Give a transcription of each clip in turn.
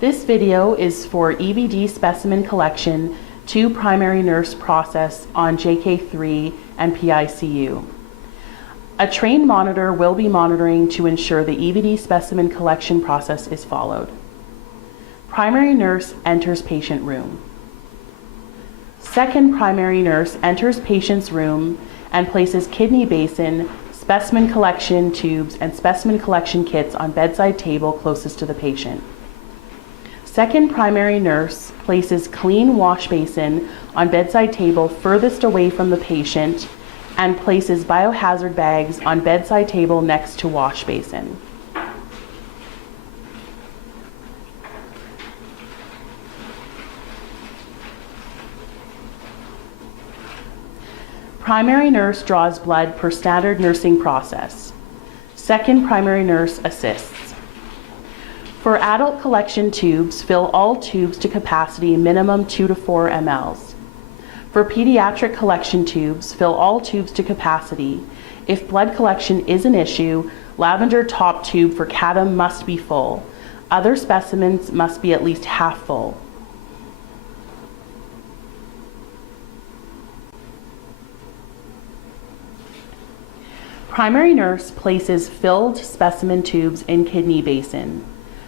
This video is for EVD specimen collection to primary nurse process on JK3 and PICU. A trained monitor will be monitoring to ensure the EVD specimen collection process is followed. Primary nurse enters patient room. Second primary nurse enters patient's room and places kidney basin, specimen collection tubes, and specimen collection kits on bedside table closest to the patient. Second primary nurse places clean wash basin on bedside table furthest away from the patient and places biohazard bags on bedside table next to wash basin. Primary nurse draws blood per standard nursing process. Second primary nurse assists. For adult collection tubes, fill all tubes to capacity, minimum 2 to 4 mLs. For pediatric collection tubes, fill all tubes to capacity. If blood collection is an issue, lavender top tube for CADM must be full. Other specimens must be at least half full. Primary nurse places filled specimen tubes in kidney basin.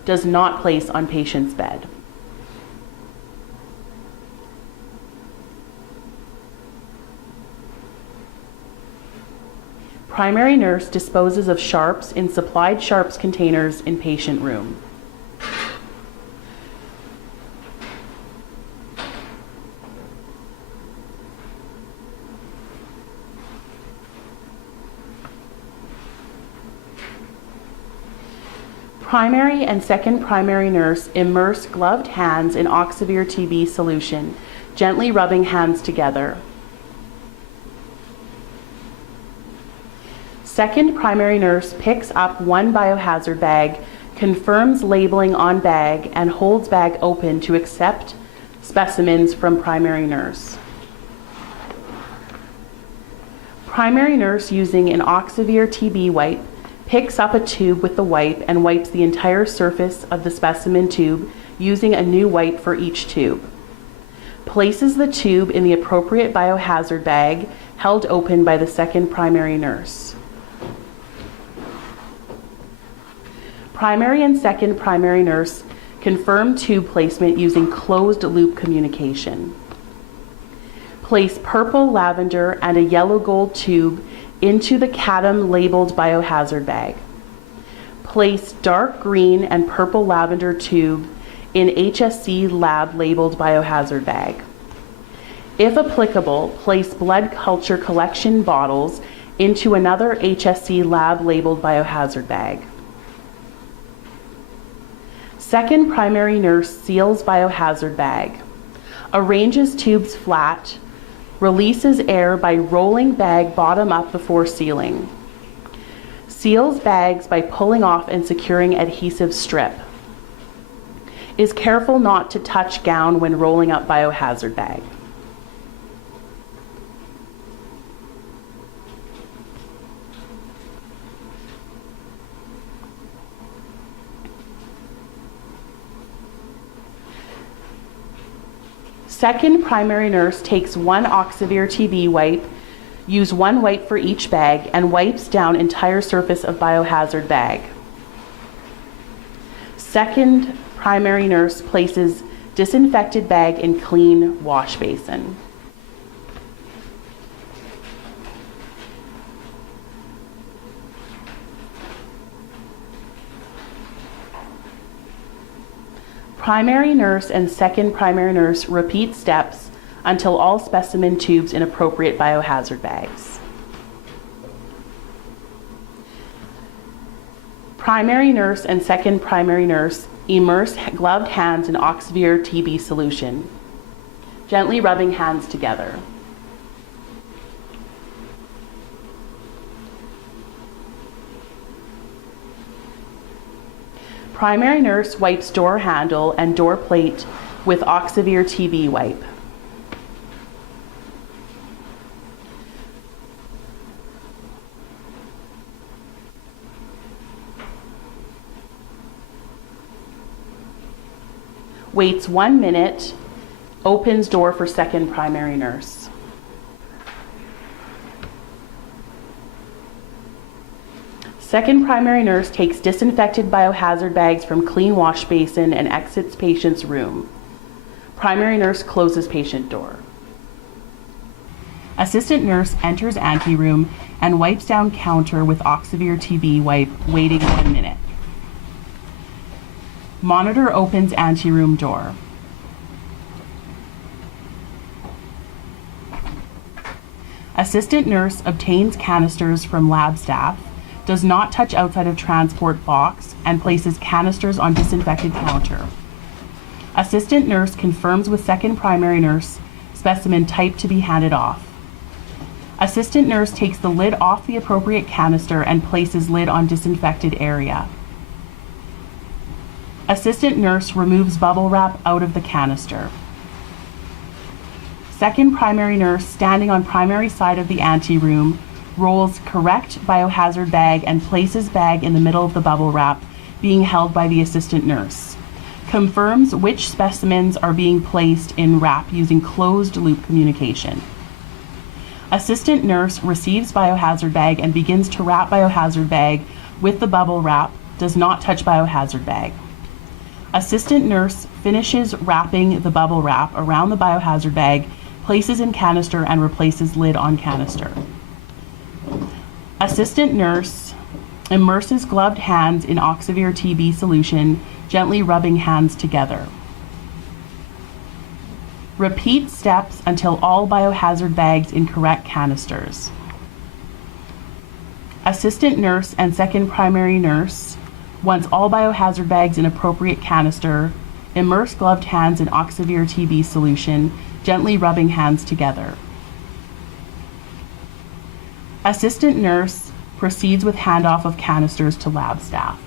Does not place on patient's bed. Primary nurse disposes of sharps in supplied sharps containers in patient room. Primary and second primary nurse immerse gloved hands in Oxivir TB solution, gently rubbing hands together. Second primary nurse picks up one biohazard bag, confirms labeling on bag, and holds bag open to accept specimens from primary nurse. Primary nurse using an Oxivir TB wipe picks up a tube with the wipe and wipes the entire surface of the specimen tube using a new wipe for each tube. Places the tube in the appropriate biohazard bag held open by the second primary nurse. Primary and second primary nurse confirm tube placement using closed loop communication. Place purple, lavender, and a yellow gold tube into the CADM labeled biohazard bag. Place dark green and purple lavender tube in HSC lab labeled biohazard bag. If applicable, place blood culture collection bottles into another HSC lab labeled biohazard bag. Second primary nurse seals biohazard bag. Arranges tubes flat. Releases air by rolling bag bottom up before sealing. Seals bags by pulling off and securing adhesive strip. Is careful not to touch gown when rolling up biohazard bag. Second primary nurse takes one Oxivir TB wipe, use one wipe for each bag, and wipes down entire surface of biohazard bag. Second primary nurse places disinfected bag in clean wash basin. Primary nurse and second primary nurse repeat steps until all specimen tubes in appropriate biohazard bags. Primary nurse and second primary nurse immerse gloved hands in Oxivir TB solution, gently rubbing hands together. Primary nurse wipes door handle and door plate with Oxivir TB wipe. Waits 1 minute, opens door for second primary nurse. Second primary nurse takes disinfected biohazard bags from clean wash basin and exits patient's room. Primary nurse closes patient door. Assistant nurse enters anteroom and wipes down counter with Oxivir TB wipe, waiting 1 minute. Monitor opens anteroom door. Assistant nurse obtains canisters from lab staff, does not touch outside of transport box, and places canisters on disinfected counter. Assistant nurse confirms with second primary nurse specimen type to be handed off. Assistant nurse takes the lid off the appropriate canister and places lid on disinfected area. Assistant nurse removes bubble wrap out of the canister. Second primary nurse, standing on primary side of the anteroom, rolls correct biohazard bag and places bag in the middle of the bubble wrap, being held by the assistant nurse. Confirms which specimens are being placed in wrap using closed loop communication. Assistant nurse receives biohazard bag and begins to wrap biohazard bag with the bubble wrap, does not touch biohazard bag. Assistant nurse finishes wrapping the bubble wrap around the biohazard bag, places in canister and replaces lid on canister. Assistant nurse immerses gloved hands in Oxivir TB solution, gently rubbing hands together. Repeat steps until all biohazard bags in correct canisters. Assistant nurse and second primary nurse, once all biohazard bags in appropriate canister, immerse gloved hands in Oxivir TB solution, gently rubbing hands together. Assistant nurse proceeds with handoff of canisters to lab staff.